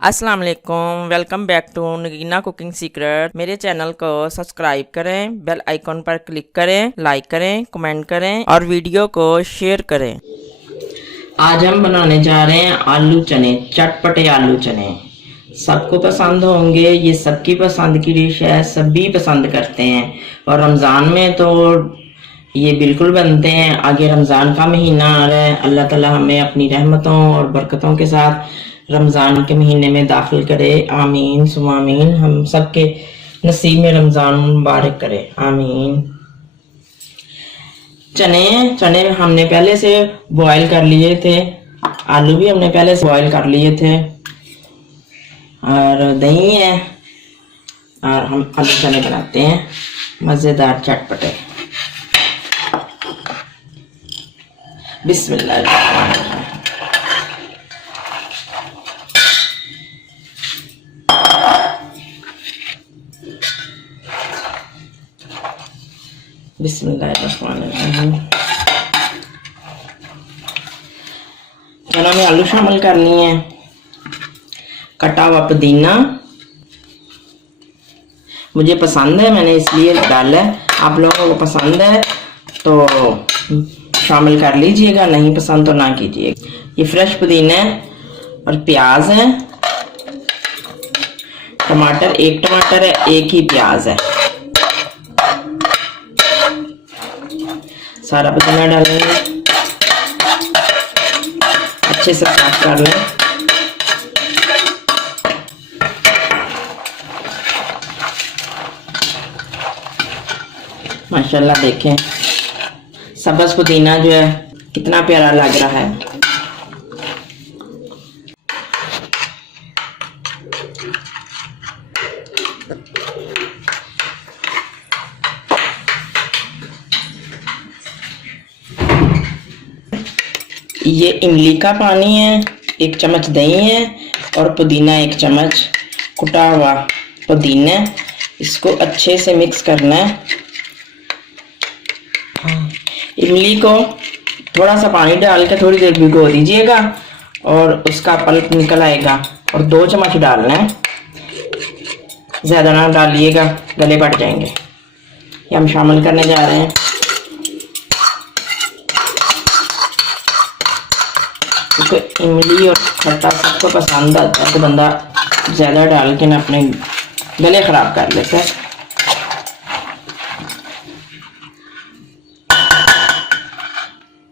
अस्सलाम वालेकुम, welcome back to Nagina cooking secret. मेरे चैनल को सब्सक्राइब करें, बेल आइकॉन पर क्लिक करें, लाइक करें, कमेंट करें और वीडियो को शेयर करें। आज हम बनाने जा रहे हैं आलू चने, चटपटे आलू चने। सबको पसंद होंगे, ये सबकी पसंद की डिश है, सभी पसंद करते हैं। और रमज़ान में तो ये बिल्कुल बनते हैं। आगे रमज़ान का महीना आ रहा है, अल्लाह ताला हमें अपनी रहमतों और बरकतों के साथ रमज़ान के महीने में दाखिल करे। आमीन सुम्मा आमीन। हम सब के नसीब में रमज़ान मुबारक करे, आमीन। चने हमने पहले से बॉईल कर लिए थे, आलू भी हमने पहले से बॉईल कर लिए थे, और दही है, और हम आलू चने बनाते हैं मज़ेदार चटपटे। बिस्मिल्लाह। बिस्मिल्लाहिर्रहमानिर्रहीम। चना में आलू शामिल करनी है, कटा हुआ पुदीना मुझे पसंद है, मैंने इसलिए डाला है। आप लोगों को पसंद है तो शामिल कर लीजिएगा, नहीं पसंद तो ना कीजिएगा। ये फ्रेश पुदीना है, और प्याज है, टमाटर, एक टमाटर है, एक ही प्याज है। सारा पुदीना डालेंगे, अच्छे से साफ कर लें। माशाल्लाह देखें, सब्ज़ पुदीना जो है कितना प्यारा लग रहा है। ये इमली का पानी है, 1 चम्मच दही है, और पुदीना 1 चम्मच कुटा हुआ पुदीना। इसको अच्छे से मिक्स करना है। इमली को थोड़ा सा पानी डाल के थोड़ी देर भिगो दीजिएगा, और उसका पल्प निकल आएगा। और 2 चम्मच डालना है, ज़्यादा ना डालिएगा, गले बढ़ जाएंगे। ये हम शामिल करने जा रहे हैं। क्योंकि इमली और खट्टा सबको पसंद आता है, तो बंदा ज़्यादा डाल के ना अपने गले ख़राब कर लेता है।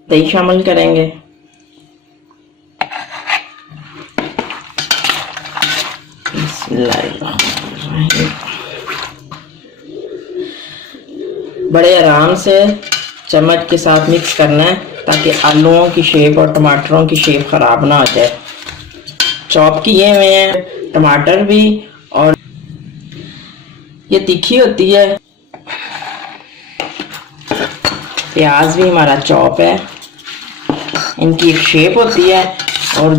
दही शामिल करेंगे, बड़े आराम से चम्मच के साथ मिक्स करना है, ताकि आलूओं की शेप और टमाटरों की शेप ख़राब ना हो जाए। चॉप किए हुए हैं टमाटर भी, और ये तीखी होती है। प्याज भी हमारा चॉप है, इनकी एक शेप होती है, और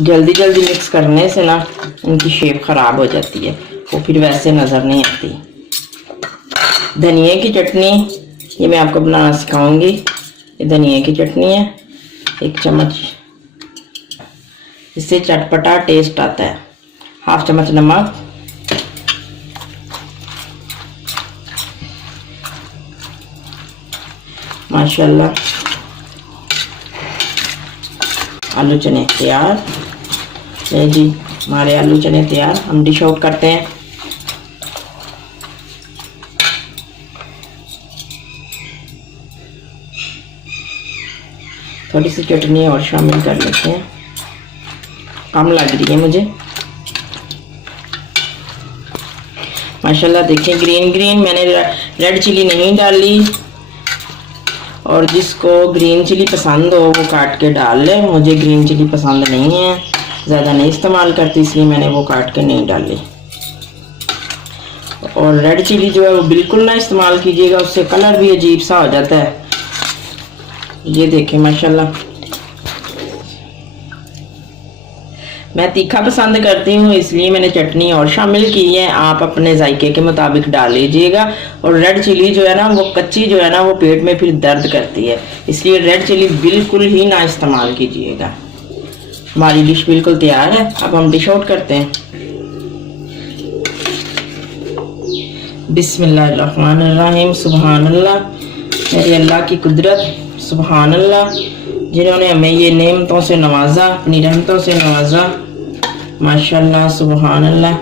जल्दी जल्दी मिक्स करने से ना इनकी शेप ख़राब हो जाती है, वो फिर वैसे नज़र नहीं आती। धनिए की चटनी ये मैं आपको बनाना सिखाऊंगी। ये धनिया की चटनी है, 1 चम्मच, इससे चटपटा टेस्ट आता है। 1/2 चम्मच नमक, माशाल्लाह आलू चने तैयार है जी। हमारे आलू चने तैयार, हम डिश आउट करते हैं। थोड़ी सी चटनी और शामिल कर लेते हैं, कम लग रही है मुझे। माशाल्लाह देखें, ग्रीन ग्रीन, मैंने रेड चिली नहीं डाली, और जिसको ग्रीन चिली पसंद हो वो काट के डाल ले। मुझे ग्रीन चिली पसंद नहीं है, ज़्यादा नहीं इस्तेमाल करती, इसलिए मैंने वो काट के नहीं डाली। और रेड चिली जो है वो बिल्कुल ना इस्तेमाल कीजिएगा, उससे कलर भी अजीब सा हो जाता है। ये देखें माशाल्लाह, मैं तीखा पसंद करती हूँ, इसलिए मैंने चटनी और शामिल की है। आप अपने जायके के मुताबिक डाल लीजिएगा। और रेड चिली जो है ना, वो कच्ची जो है ना, वो पेट में फिर दर्द करती है, इसलिए रेड चिली बिल्कुल ही ना इस्तेमाल कीजिएगा। हमारी डिश बिल्कुल तैयार है। अब हम डिश आउट करते हैं। बिस्मिल्लाहिर्रहमानिर्रहीम। सुबहानल्लाह, मेरे अल्लाह की कुदरत, सुबहानल्लाह, जिन्होंने हमें ये नेमतों से नवाजा, अपनी रहमतों से नवाजा, माशाल्लाह, सुबहानल्लाह।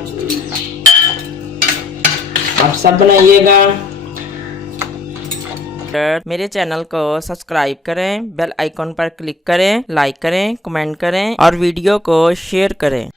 आप सब बनाइएगा। मेरे चैनल को सब्सक्राइब करें, बेल आइकॉन पर क्लिक करें, लाइक करें, कमेंट करें और वीडियो को शेयर करें।